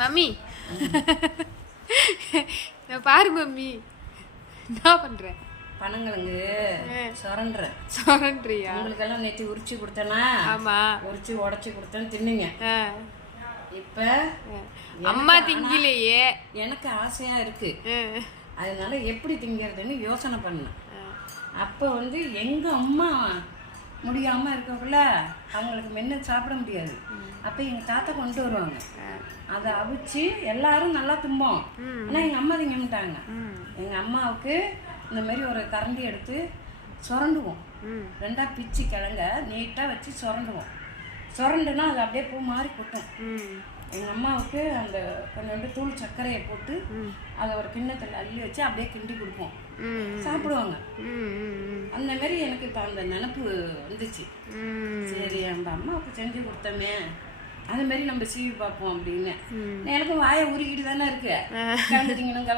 Mummy பாரு mummy என்ன பண்ற? பனங்கிழங்கு சொரண்றியா? உங்களுக்கெல்லாம் நேற்று உரிச்சு கொடுத்தேனா? ஆமா, உரிச்சு உடச்சி கொடுத்தேன்னு தின்னுங்க. இப்ப அம்மா திங்கலையே, எனக்கு ஆசையா இருக்கு. அதனால எப்படி திங்கிறதுன்னு யோசனை பண்ணேன். அப்ப வந்து எங்க அம்மா முடியாம இருக்கக்குள்ள அவங்களுக்கு மென்று சாப்பிட முடியாது. அப்ப எங்க தாத்தா கொண்டு வருவாங்க. அதை அவிச்சு எல்லாரும் நல்லா தும்போம். ஆனா எங்க அம்மா திங்க மாட்டாங்க. எங்க அம்மாவுக்கு இந்த மாதிரி ஒரு கரண்டி எடுத்து சுரண்டுவோம். ரெண்டா பிச்சு கிழங்க நீட்டாக வச்சு சுரண்டுவோம். சுரண்டுனா அது அப்படியே பூ மாதிரி கொட்டும். எங்கள் அம்மாவுக்கு அந்த கொஞ்சோண்டு தூள் சர்க்கரையை போட்டு அதை ஒரு கிண்ணத்தில் அள்ளி வச்சு அப்படியே கிண்டி கொடுப்போம். சாப்பிடுவாங்க. அந்த மாதிரி எனக்கு இப்போ அந்த நினப்பு வந்துச்சு. சரி, அந்த அம்மாவுக்கு செஞ்சு கொடுத்தோமே, அது மாதிரி நம்ம சீவி பார்ப்போம் அப்படின்னு. எனக்கும் வாயை உருகிட்டு தானே இருக்கு. கலந்து திங்கணும்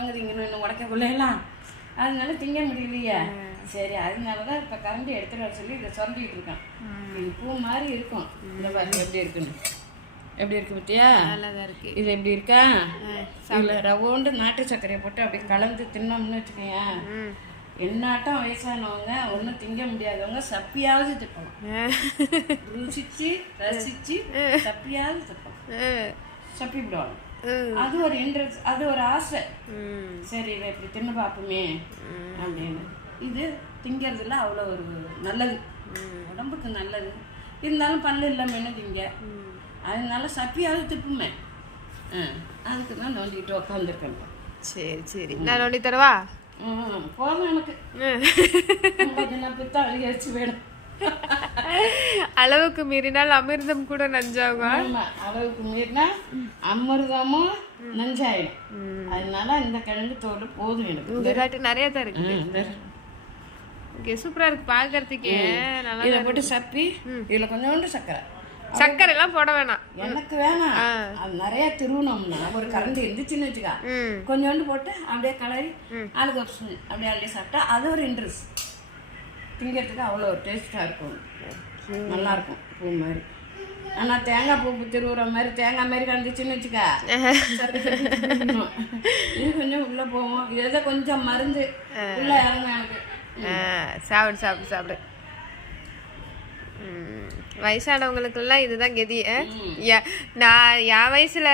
இன்னும் உடைக்கக்குள்ளெல்லாம். அதனால திங்க முடியலையே. சரி, அதனாலதான் இப்ப கரண்டி எடுத்துட்டு வர சொல்லி இதை சுரண்டிட்டு இருக்கேன். இது பூ மாதிரி இருக்கும். இந்த பாருங்க எப்படி இருக்குன்னு. எப்படி இருக்கு பத்தியா? நல்லாதான் இருக்கு. இது எப்படி இருக்கா? இல்ல ரவோண்டு நாட்டு சர்க்கரையை போட்டு அப்படியே கலந்து தின்னோம்னு வச்சுக்கோங்க. என்னாட்டம் வயசானவங்க ஒன்றும் திங்க முடியாதவங்க சப்பியாவது திப்பலாம். ருசிச்சு ரசிச்சு சப்பியாவது திப்பலாம். சப்பி விடுவாங்க. அது ஒரு இன்ட்ரெஸ்ட், அது ஒரு ஆசை. சரி, இதை இப்படி தின்னு பார்ப்போமே அப்படின்னு. இது திங்கிறதுல அவ்வளோ ஒரு நல்லது, உடம்புக்கு நல்லது. இருந்தாலும் பல்லு இல்லாம திங்க. அதனால சப்பியாவது திப்புமே. அதுக்கு தான் நோண்டிட்டு உட்காந்துருக்கேன். சரி சரி, நான் நோண்டி தரவா? போதும் எனக்கு. பித்தா வெளியடிச்சு வேணும். அளவுக்கு மீறினால் அமிர்தம் கூட நஞ்சாகும். அளவுக்கு மீறினா அமிர்தமும் நஞ்சாயிடும். அதனால இந்த கிழங்கு தோல் போதும் எனக்கு. நிறைய தான் இருக்கு. சூப்பரா இருக்கு பாக்குறதுக்கே. இதை போட்டு சப்பி இதுல கொஞ்சோண்டு சக்கரை எல்லாம் போட வேணாம். எனக்கு வேணாம். அது நிறைய திருவணும்னா ஒரு கரண்டி இருந்துச்சுன்னு வச்சுக்கா, கொஞ்சோண்டு போட்டு அப்படியே கலரி ஆளுக்கு அப்படியே அள்ளி சாப்பிட்டா அது ஒரு இன்ட்ரெஸ்ட். திங்கிறதுக்கு அவ்வளோ ஒரு டேஸ்ட்டாக இருக்கும். நல்லாயிருக்கும் பூ மாதிரி. ஆனால் தேங்காய் பூ திருவுற மாதிரி தேங்காய் மாதிரி கலந்துச்சுன்னு வச்சுக்கா, இது கொஞ்சம் உள்ளே போவோம். இதை கொஞ்சம் மருந்து உள்ளே இறங்கும் எனக்கு. சாப்பிடு சாப்பிடு சாப்பிடு. வயசானவங்களுக்கெல்லாம் இதுதான் கெதி. நான் என் வயசுல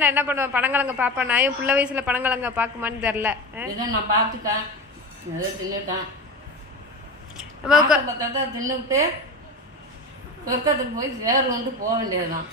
நான் என்ன பண்ணுவேன், பனங்கிழங்க பார்ப்பேன். நான் என் பிள்ளை வயசுல பனங்கிழங்க பார்க்குமான்னு தெரில. நான் பார்த்துட்டேன், தின்னுட்டேன். தின்னுவிட்டு சொர்க்கத்துக்கு போய் சேர் வந்து போக வேண்டியதுதான்.